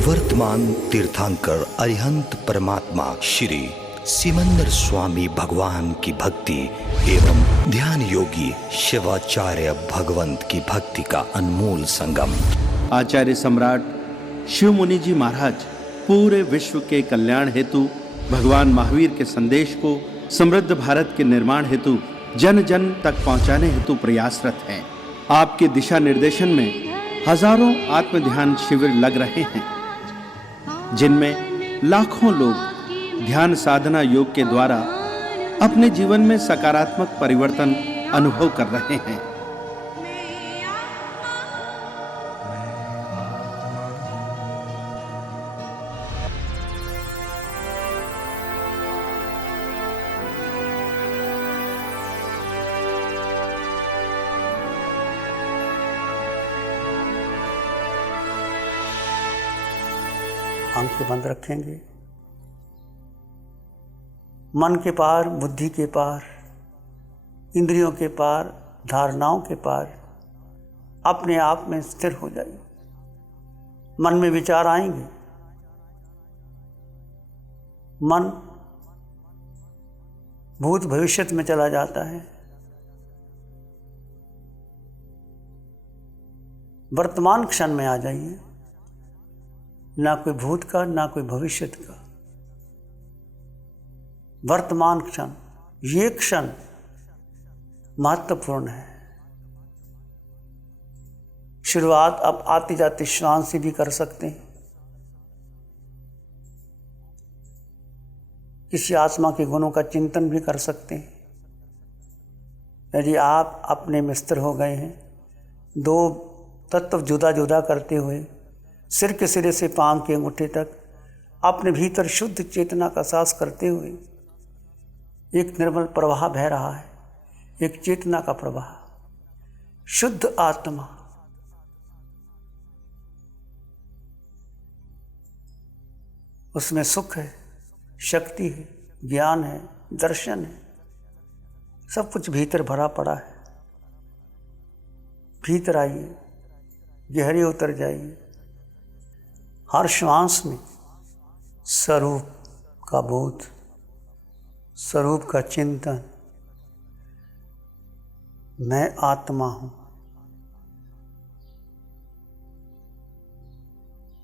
वर्तमान तीर्थंकर अरिहंत परमात्मा श्री सिमंदर स्वामी भगवान की भक्ति एवं ध्यान योगी शिवाचार्य भगवंत की भक्ति का अनमोल संगम। आचार्य सम्राट शिव मुनि जी महाराज पूरे विश्व के कल्याण हेतु भगवान महावीर के संदेश को समृद्ध भारत के निर्माण हेतु जन जन तक पहुंचाने हेतु प्रयासरत हैं। आपके दिशा निर्देशन में हजारों आत्म ध्यान शिविर लग रहे हैं, जिनमें लाखों लोग ध्यान साधना योग के द्वारा अपने जीवन में सकारात्मक परिवर्तन अनुभव कर रहे हैं। आंखें बंद रखेंगे। मन के पार, बुद्धि के पार, इंद्रियों के पार, धारणाओं के पार अपने आप में स्थिर हो जाइए। मन में विचार आएंगे, मन भूत भविष्य में चला जाता है। वर्तमान क्षण में आ जाइए, ना कोई भूत का ना कोई भविष्य का। वर्तमान क्षण, ये क्षण महत्वपूर्ण है। शुरुआत अब आती जाती श्वास से भी कर सकते हैं। किसी आत्मा के गुणों का चिंतन भी कर सकते हैं। यदि आप अपने में स्थिर हो गए हैं, दो तत्व जुदा जुदा करते हुए सिर के सिरे से पांव के अंगूठे तक अपने भीतर शुद्ध चेतना का एहसास करते हुए एक निर्मल प्रवाह बह रहा है, एक चेतना का प्रवाह, शुद्ध आत्मा। उसमें सुख है, शक्ति है, ज्ञान है, दर्शन है, सब कुछ भीतर भरा पड़ा है। भीतर आइए, गहरे उतर जाइए। हर श्वास में स्वरूप का बोध, स्वरूप का चिंतन, मैं आत्मा हूं,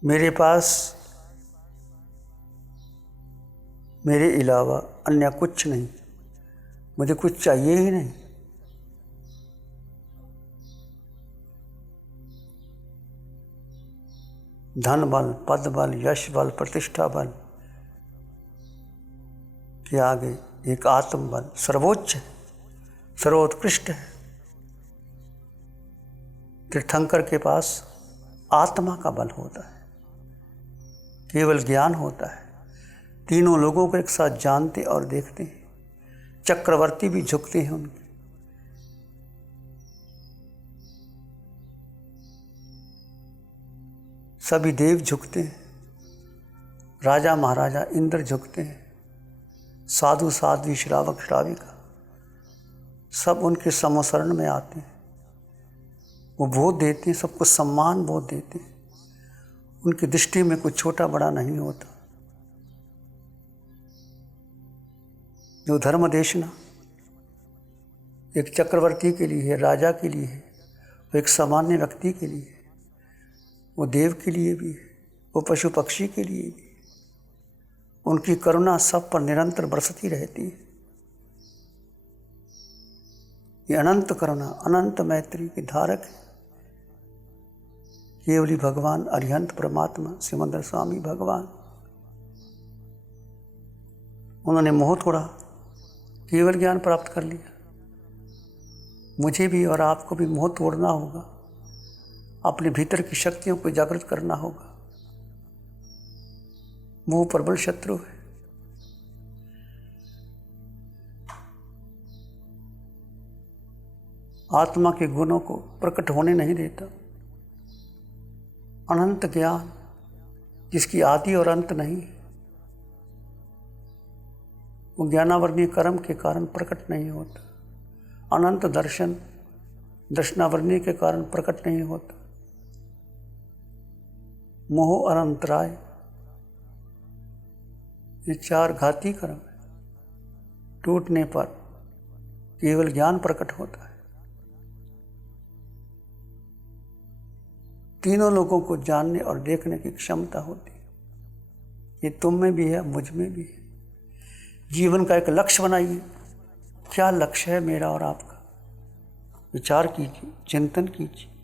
मेरे पास मेरे अलावा अन्य कुछ नहीं, मुझे कुछ चाहिए ही नहीं। धन बल, पद बल, यश बल, प्रतिष्ठा बल के आगे एक आत्म बल सर्वोच्च है, सर्वोत्कृष्ट है। तीर्थंकर के पास आत्मा का बल होता है, केवल ज्ञान होता है। तीनों लोगों को एक साथ जानते और देखते हैं। चक्रवर्ती भी झुकते हैं उनके। सभी देव झुकते हैं, राजा महाराजा इंद्र झुकते हैं, साधु साध्वी श्रावक श्राविका सब उनके समशरण में आते हैं। वो बोध देते हैं, सबको सम्मान बोध देते हैं। उनकी दृष्टि में कोई छोटा बड़ा नहीं होता। जो धर्म देशना एक चक्रवर्ती के लिए है, राजा के लिए है, वो एक सामान्य व्यक्ति के लिए है, वो देव के लिए भी है, वो पशु पक्षी के लिए भी है। उनकी करुणा सब पर निरंतर बरसती रहती है। ये अनंत करुणा, अनंत मैत्री के धारक है केवली भगवान अरिहंत परमात्मा सिमंदर स्वामी भगवान। उन्होंने मोह तोड़ा, केवल ज्ञान प्राप्त कर लिया। मुझे भी और आपको भी मोह तोड़ना होगा, अपने भीतर की शक्तियों को जागृत करना होगा। मोह प्रबल शत्रु है। आत्मा के गुणों को प्रकट होने नहीं देता। अनंत ज्ञान जिसकी आदि और अंत नहीं, वो ज्ञानावर्णीय कर्म के कारण प्रकट नहीं होता। अनंत दर्शन दर्शनावर्णीय के कारण प्रकट नहीं होता। मोह अनंतराय, ये 4 घाती कर्म है। टूटने पर केवल ज्ञान प्रकट होता है। तीनों लोगों को जानने और देखने की क्षमता होती है। ये तुम में भी है, मुझ में भी है। जीवन का एक लक्ष्य बनाइए। क्या लक्ष्य है मेरा और आपका? विचार कीजिए, चिंतन कीजिए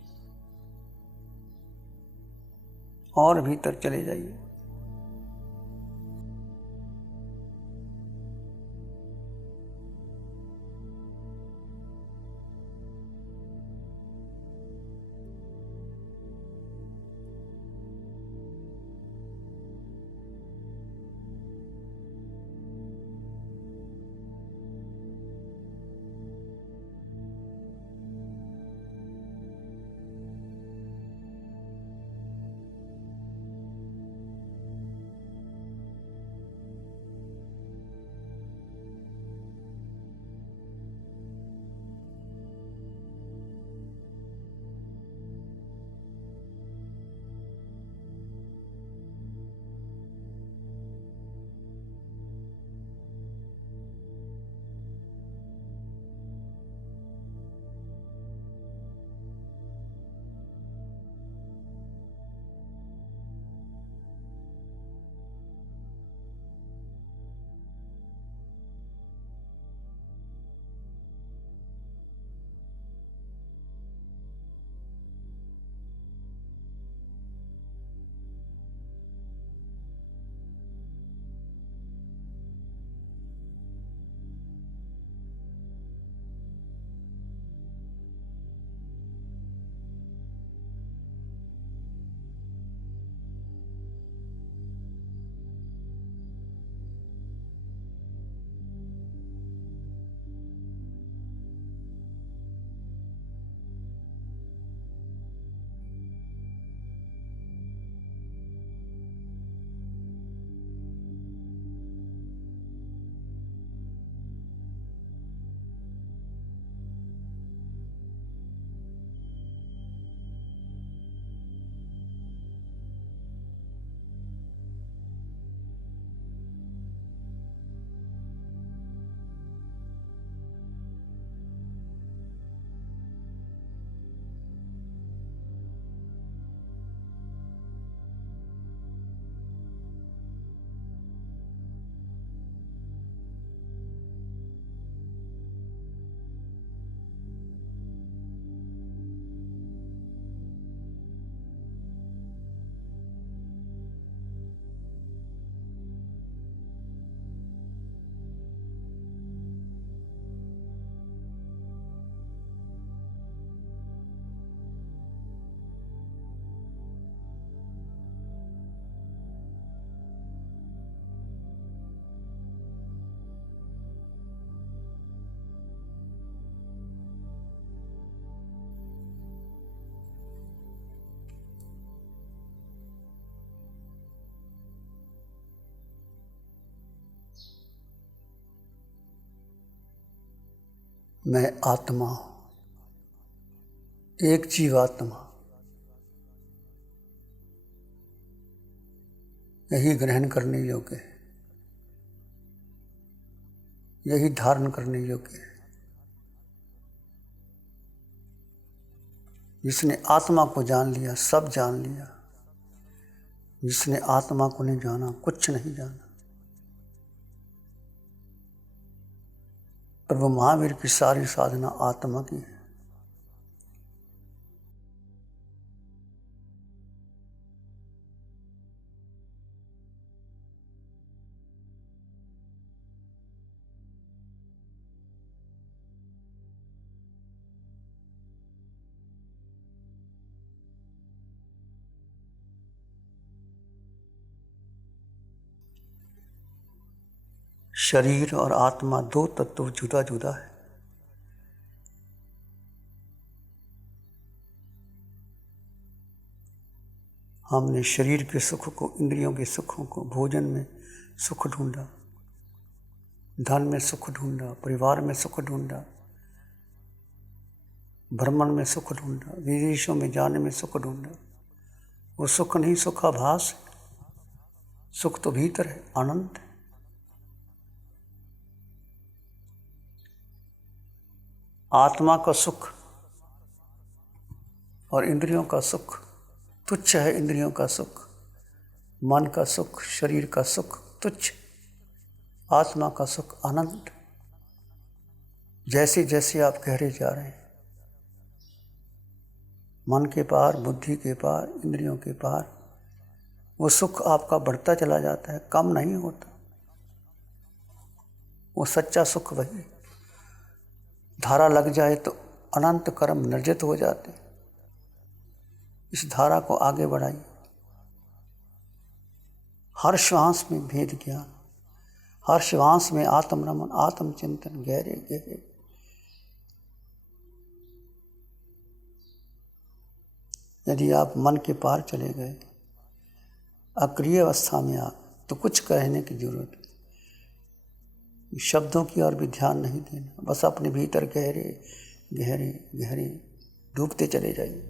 और भीतर चले जाइए। मैं आत्मा हूं, एक जीवात्मा। यही ग्रहण करने योग्य है, यही धारण करने योग्य है। जिसने आत्मा को जान लिया सब जान लिया, जिसने आत्मा को नहीं जाना कुछ नहीं जाना। प्रभु महावीर की सारी साधना आत्मा की है। शरीर और आत्मा 2 तत्व जुदा जुदा है। हमने शरीर के सुख को, इंद्रियों के सुखों को, भोजन में सुख ढूंढा, धन में सुख ढूंढा, परिवार में सुख ढूंढा, भ्रमण में सुख ढूंढा, विदेशों में जाने में सुख ढूंढा। वो सुख नहीं सुखाभास है, सुख तो भीतर है, आनंद है। आत्मा का सुख और इंद्रियों का सुख तुच्छ है। इंद्रियों का सुख, मन का सुख, शरीर का सुख तुच्छ, आत्मा का सुख अनंत। जैसे जैसे आप गहरे जा रहे हैं, मन के पार, बुद्धि के पार, इंद्रियों के पार, वो सुख आपका बढ़ता चला जाता है, कम नहीं होता। वो सच्चा सुख वही। धारा लग जाए तो अनंत कर्म निर्जित हो जाते। इस धारा को आगे बढ़ाइए। हर श्वास में भेद ज्ञान, हर श्वास में आत्म रमन, आत्म चिंतन गहरे गहरे। यदि आप मन के पार चले गए, अक्रिय अवस्था में आप, तो कुछ कहने की जरूरत नहीं, शब्दों की ओर भी ध्यान नहीं देना, बस अपने भीतर गहरे गहरे गहरे डूबते चले जाइए।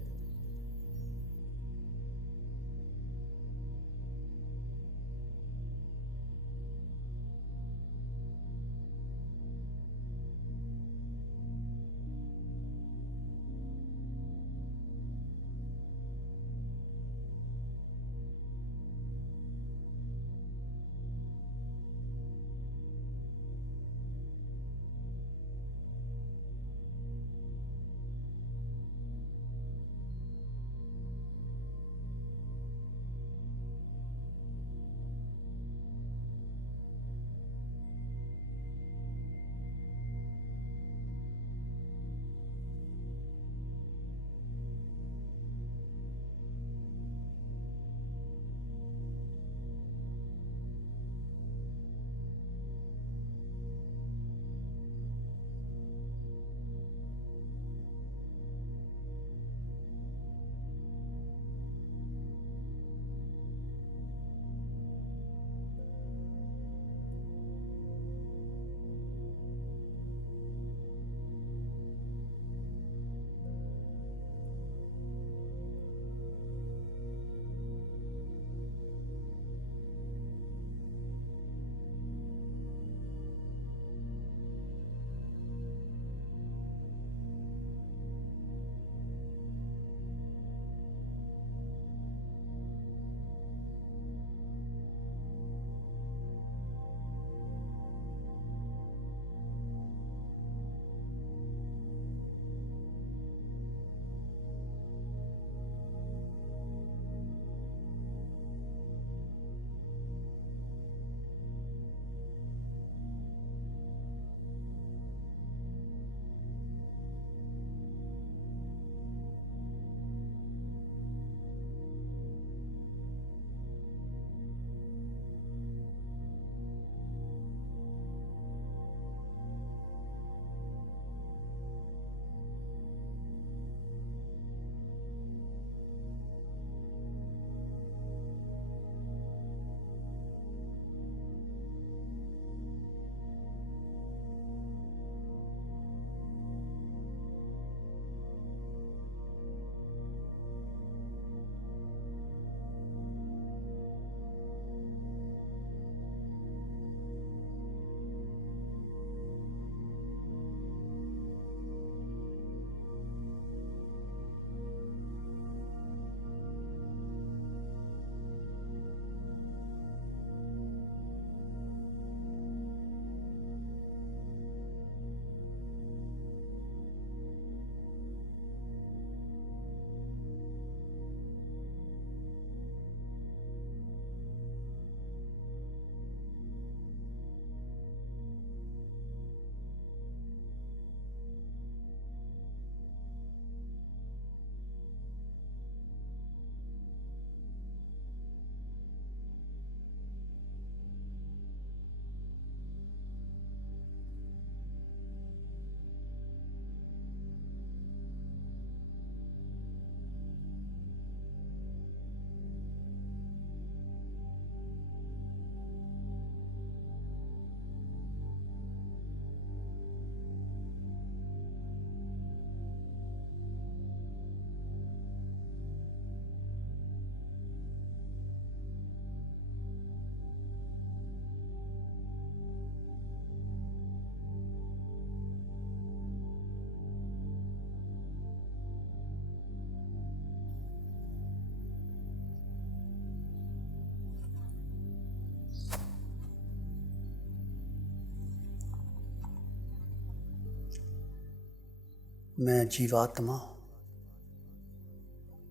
मैं जीवात्मा हूँ,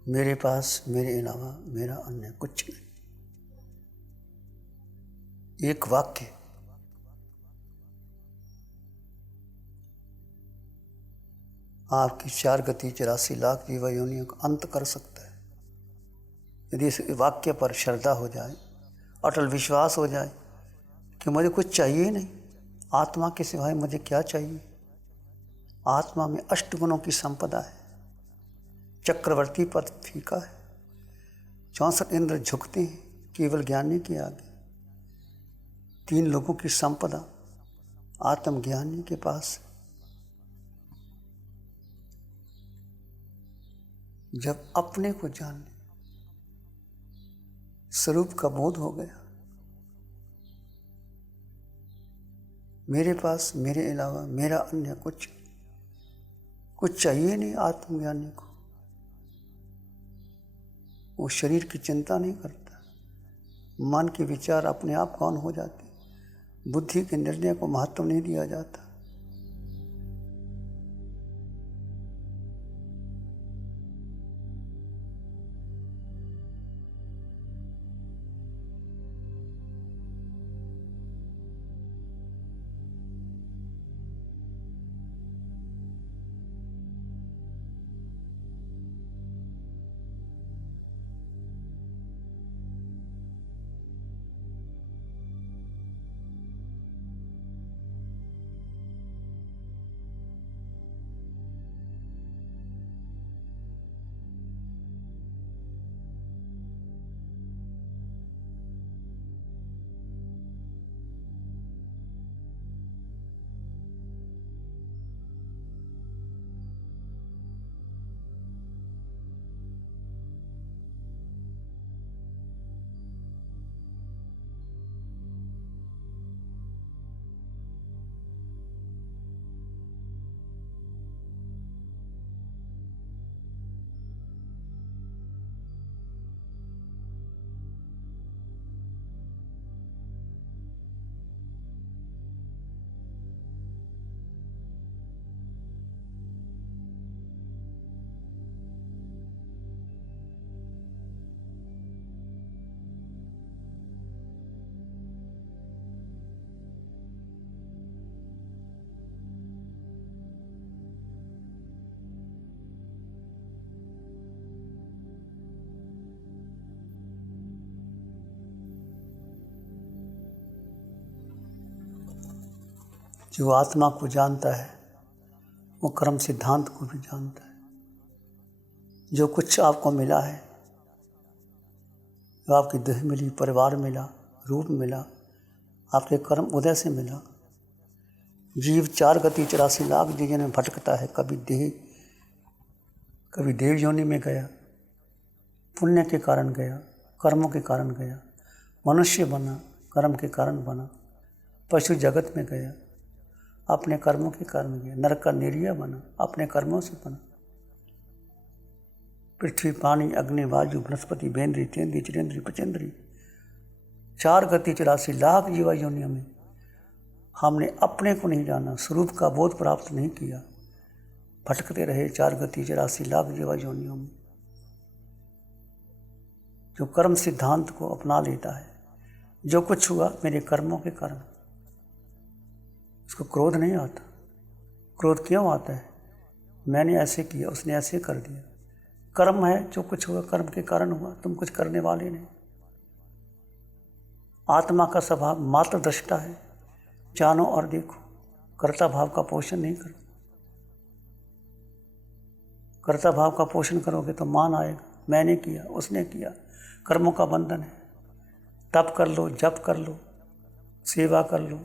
मेरे पास मेरे अलावा मेरा अन्य कुछ नहीं। एक वाक्य आपकी 4 गति 84 लाख जीव योनियों का अंत कर सकता है। यदि इस वाक्य पर श्रद्धा हो जाए, अटल विश्वास हो जाए कि मुझे कुछ चाहिए ही नहीं, आत्मा के सिवाय मुझे क्या चाहिए। आत्मा में 8 गुणों की संपदा है, चक्रवर्ती पद फीका है, 64 इंद्र झुकते हैं केवल ज्ञानी के आगे। 3 लोगों की संपदा आत्मज्ञानी के पास। जब अपने को जानने स्वरूप का बोध हो गया, मेरे पास मेरे अलावा मेरा अन्य कुछ चाहिए नहीं। आत्मज्ञानी को वो शरीर की चिंता नहीं करता, मन के विचार अपने आप कौन हो जाते, बुद्धि के निर्णय को महत्व नहीं दिया जाता। जो आत्मा को जानता है वो कर्म सिद्धांत को भी जानता है। जो कुछ आपको मिला है, जो आपकी देह मिली, परिवार मिला, रूप मिला, आपके कर्म उदय से मिला। जीव 4 गति 84 लाख जीवन में भटकता है। कभी देव योनि में गया, पुण्य के कारण गया, कर्मों के कारण गया, मनुष्य बना, कर्म के कारण बना, पशु जगत में गया, अपने कर्मों के कारण गया, नरक का निरीय बना, अपने कर्मों से बना। पृथ्वी, पानी, अग्नि, वायु, बृहस्पति, बेंद्री, तेंद्री, चिरेंद्री, पचेंद्री, 4 गति 84 लाख जीवा योनियों में हमने अपने को नहीं जाना, स्वरूप का बोध प्राप्त नहीं किया, भटकते रहे 4 गति 84 लाख जीवा योनियों में। जो कर्म सिद्धांत को अपना लेता है, जो कुछ हुआ मेरे कर्मों के कारण, उसको क्रोध नहीं आता। क्रोध क्यों आता है? मैंने ऐसे किया, उसने ऐसे कर दिया। कर्म है, जो कुछ हुआ कर्म के कारण हुआ, तुम कुछ करने वाले नहीं। आत्मा का स्वभाव मात्र दृष्टा है, जानो और देखो, कर्ता भाव का पोषण नहीं करो। कर्ता भाव का पोषण करोगे तो मान आएगा, मैंने किया, उसने किया, कर्मों का बंधन है। तप कर लो, जप कर लो, सेवा कर लो,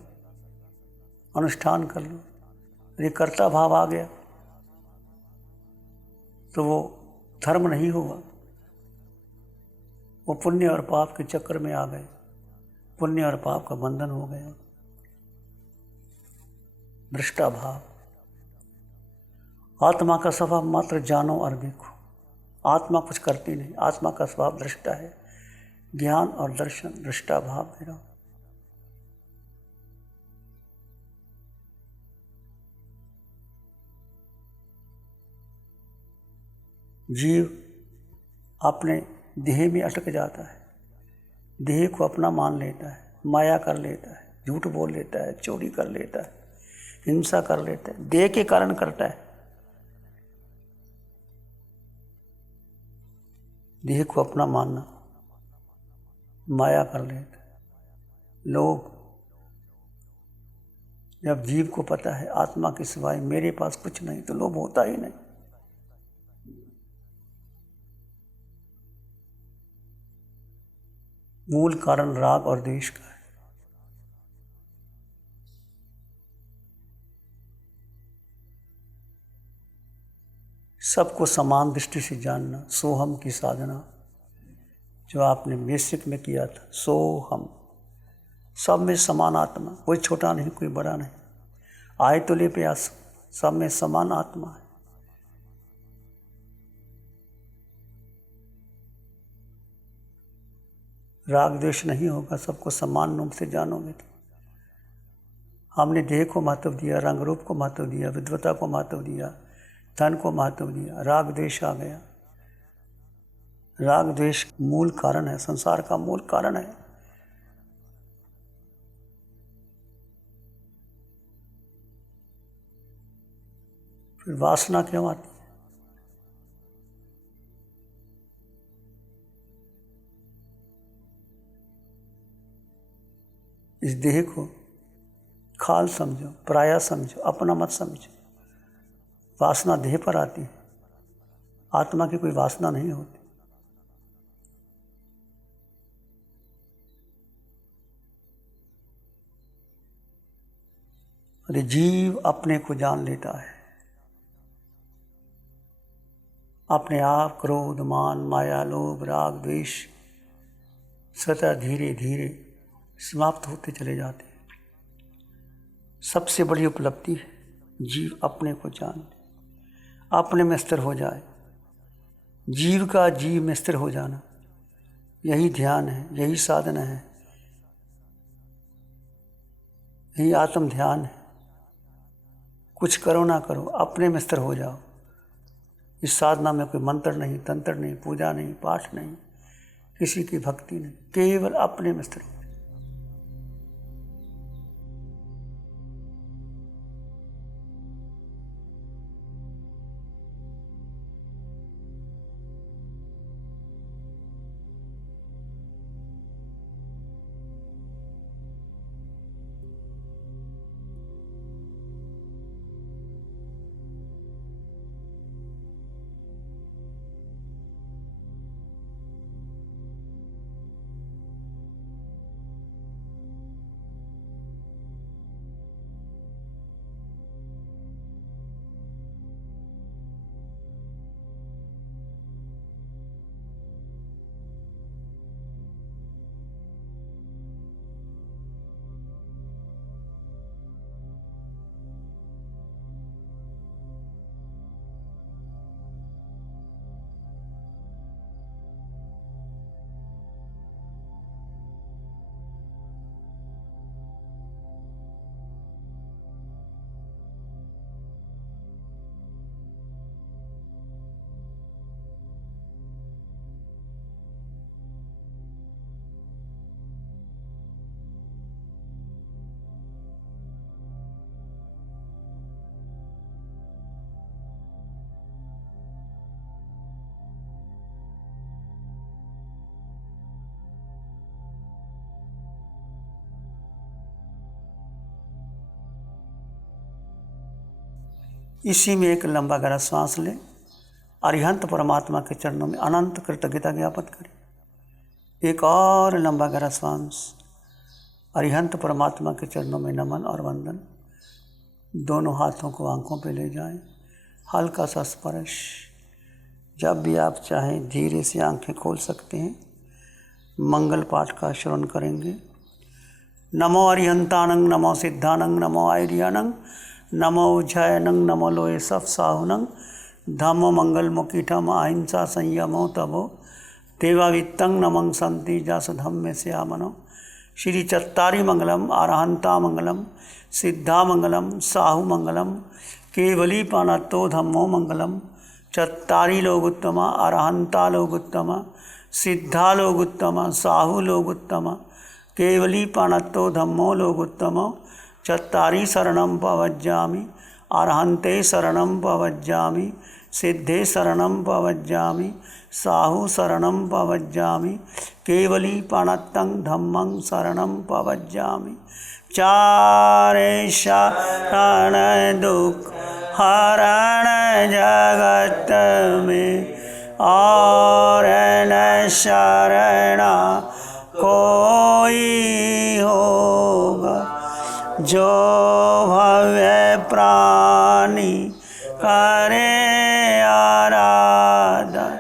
अनुष्ठान कर लो। यदि कर्ता भाव आ गया तो वो धर्म नहीं हुआ, वो पुण्य और पाप के चक्कर में आ गए, पुण्य और पाप का बंधन हो गया। दृष्टा भाव, आत्मा का स्वभाव मात्र जानो और देखो। आत्मा कुछ करती नहीं, आत्मा का स्वभाव दृष्टा है। ज्ञान और दर्शन दृष्टा भाव मेरा। जीव अपने देह में अटक जाता है, देह को अपना मान लेता है, माया कर लेता है, झूठ बोल लेता है, चोरी कर लेता है, हिंसा कर लेता है, देह के कारण करता है। देह को अपना मानना माया कर लेता है। लोग जब जीव को पता है आत्मा के सिवाय मेरे पास कुछ नहीं, तो लोभ होता ही नहीं। मूल कारण राग और द्वेष का है। सबको समान दृष्टि से जानना, सोहम की साधना जो आपने बेसिक में किया था। सोहम, सब में समान आत्मा, कोई छोटा नहीं कोई बड़ा नहीं। आए तो ले प्यास, सब में समान आत्मा है। राग द्वेष नहीं होगा, सबको समान रूप से जानोगे तो। हमने देह को महत्व दिया, रंग रूप को महत्व दिया, विद्वता को महत्व दिया, धन को महत्व दिया, राग द्वेष आ गया। राग द्वेष मूल कारण है, संसार का मूल कारण है। फिर वासना क्यों आती है? इस देह को खाल समझो, पराया समझो, अपना मत समझो। वासना देह पर आती है, आत्मा की कोई वासना नहीं होती। अरे जीव अपने को जान लेता है, अपने आप क्रोध, मान, माया, लोभ, राग, द्वेष स्वतः धीरे धीरे समाप्त होते चले जाते हैं। सबसे बड़ी उपलब्धि है जीव अपने को जान ले, अपने में स्थिर हो जाए। जीव का जीव में स्थिर हो जाना, यही ध्यान है, यही साधना है, यही आत्म ध्यान है। कुछ करो ना करो, अपने में स्थिर हो जाओ। इस साधना में कोई मंत्र नहीं, तंत्र नहीं, पूजा नहीं, पाठ नहीं, किसी की भक्ति नहीं, केवल अपने में स्थिर हो। इसी में एक लंबा गहरा सांस लें, अरिहंत परमात्मा के चरणों में अनंत कृतज्ञता ज्ञापित करें। एक और लंबा गहरा सांस, अरिहंत परमात्मा के चरणों में नमन और वंदन। दोनों हाथों को आंखों पे ले जाएं, हल्का सा स्पर्श। जब भी आप चाहें धीरे से आंखें खोल सकते हैं। मंगल पाठ का श्रवण करेंगे। नमो अरिहंतानंग, नमो सिद्धानंग, नमो आयर्यानंग, नमो जयनंग, नमो लोए सब साहुनंग, धम्मो मंगल मुकीठम अहिंसा संयमो तबो देवावित्तंग नमंग संति जस धम्मे से आमनो। श्री चत्तारी मंगलम, अरहंता मंगलम, सिद्धा मंगलम, साहु मंगलम, केवली पानतो धम्मो मंगलम, चत्तारी लोग उत्तम, अरहंता लोग उत्तम, सिद्धा लोग उत्तम, साहू लोग उत्तम, केवली पाणत्तो धम्मो लोग उत्तम, चत्तारी शरणं पवज्जामि, अरहंते शरणं पवज्जामि, सिद्धे शरणं पवज्जामि, साहू शरणं पवज्जामि, केवली पाणत्तं धम्मं शरणं पवज्जामि। चारे शरण दुख हरण जगत में, और न शरण कोई होगा। जो भव्य प्राणी करे आराधन,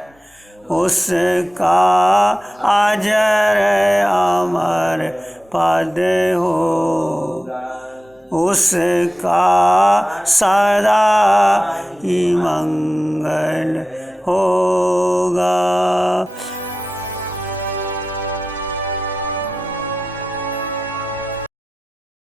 उसका अजर अमर पद होगा। उसका सदा ही मंगल होगा।